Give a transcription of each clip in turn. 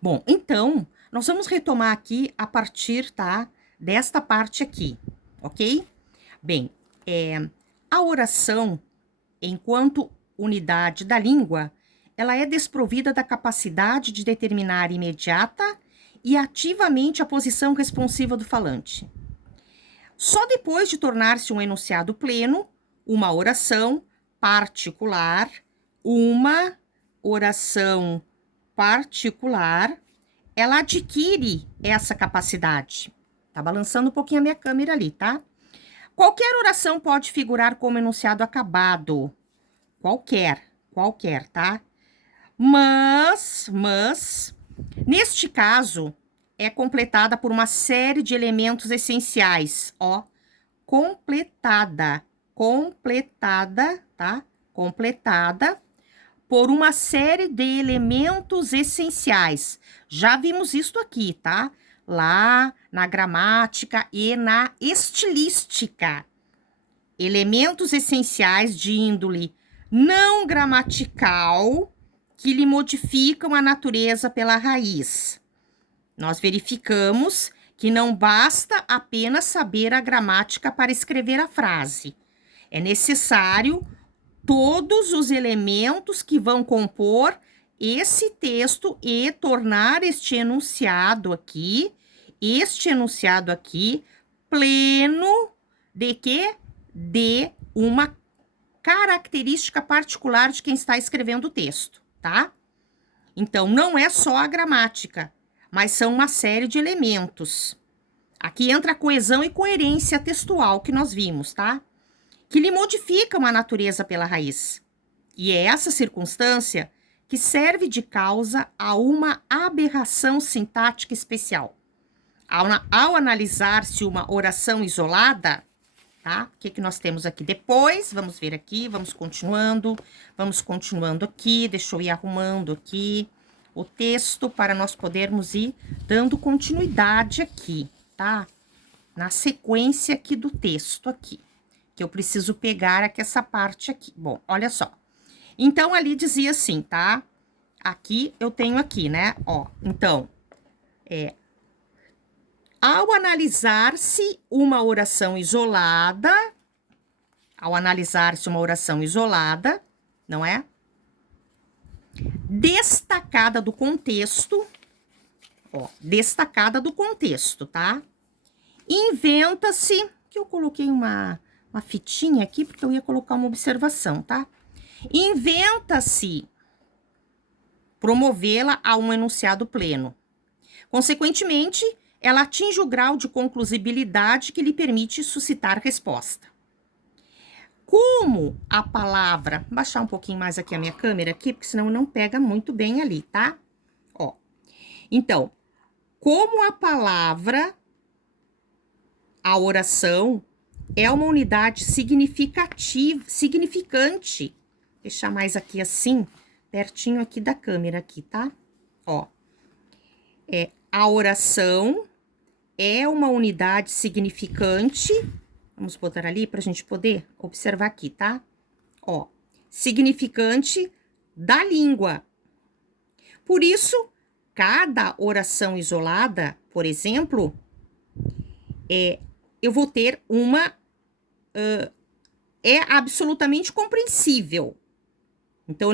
Bom, então, nós vamos retomar aqui a partir, tá, desta parte aqui, ok? Bem, a oração, enquanto unidade da língua, ela é desprovida da capacidade de determinar imediata e ativamente a posição responsiva do falante. Só depois de tornar-se um enunciado pleno, uma oração particular, uma oração particular, ela adquire essa capacidade. Tá balançando um pouquinho a minha câmera ali, tá? Qualquer oração pode figurar como enunciado acabado. Qualquer, tá? Mas, neste caso, é completada por uma série de elementos essenciais, ó. Completada, tá? Completada por uma série de elementos essenciais. Já vimos isto aqui, tá? Lá na gramática e na estilística. Elementos essenciais de índole não gramatical que lhe modificam a natureza pela raiz. Nós verificamos que não basta apenas saber a gramática para escrever a frase. É necessário todos os elementos que vão compor esse texto e tornar este enunciado aqui pleno de quê? De uma característica particular de quem está escrevendo o texto, tá? Então, não é só a gramática, mas são uma série de elementos. Aqui entra a coesão e coerência textual que nós vimos, tá? Que lhe modificam a natureza pela raiz. E é essa circunstância que serve de causa a uma aberração sintática especial. Ao analisar-se uma oração isolada, tá? O que nós temos aqui depois? Vamos ver aqui, vamos continuando aqui, deixa eu ir arrumando aqui o texto para nós podermos ir dando continuidade aqui, tá? Na sequência aqui do texto aqui, que eu preciso pegar aqui essa parte aqui. Bom, olha só. Então, ali dizia assim, tá? Aqui eu tenho aqui, né? Ó, então, ao analisar-se uma oração isolada, não é? Destacada do contexto, tá? Inventa-se, que eu coloquei uma fitinha aqui, porque eu ia colocar uma observação, tá? Inventa-se promovê-la a um enunciado pleno. Consequentemente, ela atinge o grau de conclusibilidade que lhe permite suscitar resposta. Como a palavra... Vou baixar um pouquinho mais aqui a minha câmera aqui, porque senão não pega muito bem ali, tá? Ó. Então, como a palavra, a oração, é uma unidade significante. Deixar mais aqui assim, pertinho aqui da câmera aqui, tá? Ó. A oração é uma unidade significante. Vamos botar ali para a gente poder observar aqui, tá? Ó, significante da língua. Por isso, cada oração isolada, por exemplo, eu vou ter uma... é absolutamente compreensível. Então,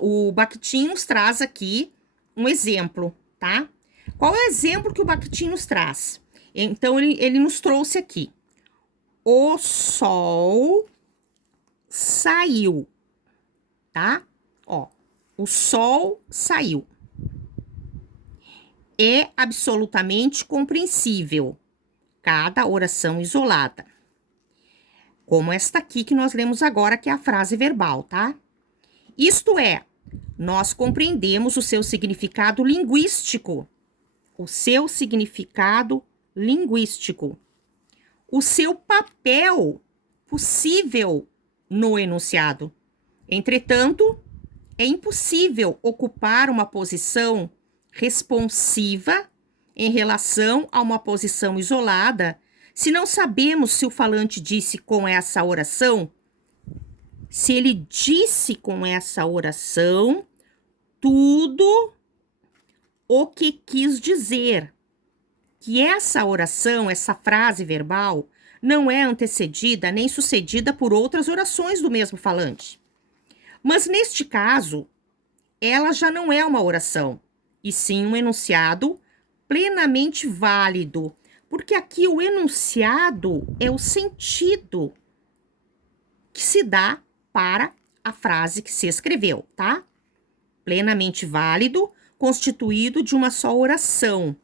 o Bakhtin nos traz aqui um exemplo, tá? Qual é o exemplo que o Bakhtin nos traz? Então, ele nos trouxe aqui. O sol saiu, tá? Ó, o sol saiu. É absolutamente compreensível cada oração isolada. Como esta aqui que nós lemos agora, que é a frase verbal, tá? Isto é, nós compreendemos o seu significado linguístico. O seu significado linguístico. O seu papel possível no enunciado. Entretanto, é impossível ocupar uma posição responsiva em relação a uma posição isolada se não sabemos se o falante disse com essa oração, se ele disse com essa oração tudo o que quis dizer. Que essa oração, essa frase verbal, não é antecedida nem sucedida por outras orações do mesmo falante. Mas neste caso, ela já não é uma oração, e sim um enunciado plenamente válido, porque aqui o enunciado é o sentido que se dá para a frase que se escreveu, tá? Plenamente válido, constituído de uma só oração.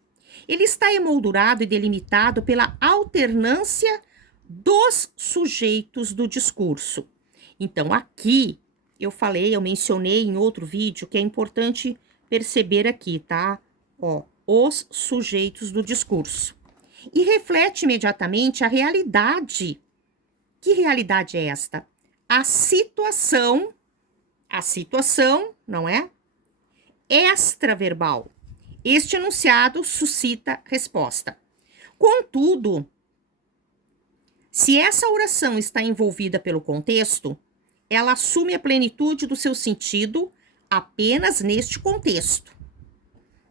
Ele está emoldurado e delimitado pela alternância dos sujeitos do discurso. Então, aqui eu mencionei em outro vídeo que é importante perceber aqui, tá? Ó, os sujeitos do discurso. E reflete imediatamente a realidade. Que realidade é esta? A situação, não é? Extraverbal. Este enunciado suscita resposta. Contudo, se essa oração está envolvida pelo contexto, ela assume a plenitude do seu sentido apenas neste contexto.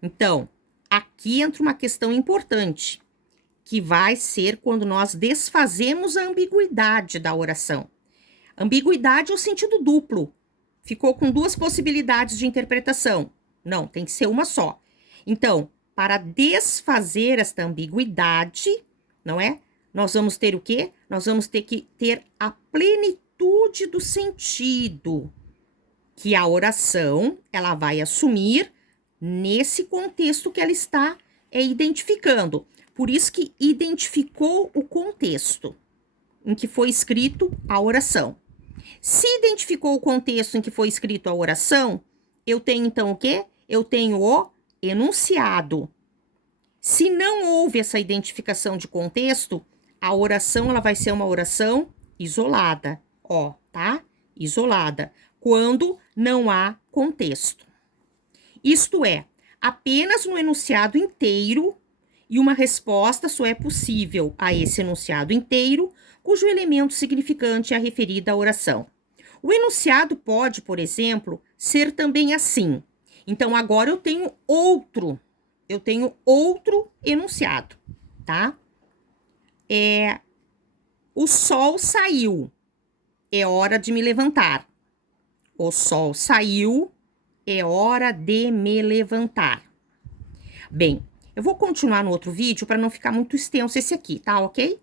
Então, aqui entra uma questão importante, que vai ser quando nós desfazemos a ambiguidade da oração. Ambiguidade é o sentido duplo. Ficou com duas possibilidades de interpretação. Não, tem que ser uma só. Então, para desfazer esta ambiguidade, não é? Nós vamos ter o quê? Nós vamos ter que ter a plenitude do sentido que a oração, ela vai assumir nesse contexto que ela está identificando. Por isso que identificou o contexto em que foi escrito a oração. Se identificou o contexto em que foi escrito a oração, eu tenho então o quê? Eu tenho o enunciado. Se não houve essa identificação de contexto, a oração ela vai ser uma oração isolada, ó, tá? Isolada, quando não há contexto. Isto é, apenas no enunciado inteiro, e uma resposta só é possível a esse enunciado inteiro, cujo elemento significante é referida à oração. O enunciado pode, por exemplo, ser também assim. Então, agora eu tenho outro enunciado, tá? O sol saiu, é hora de me levantar. O sol saiu, é hora de me levantar. Bem, eu vou continuar no outro vídeo para não ficar muito extenso esse aqui, tá ok?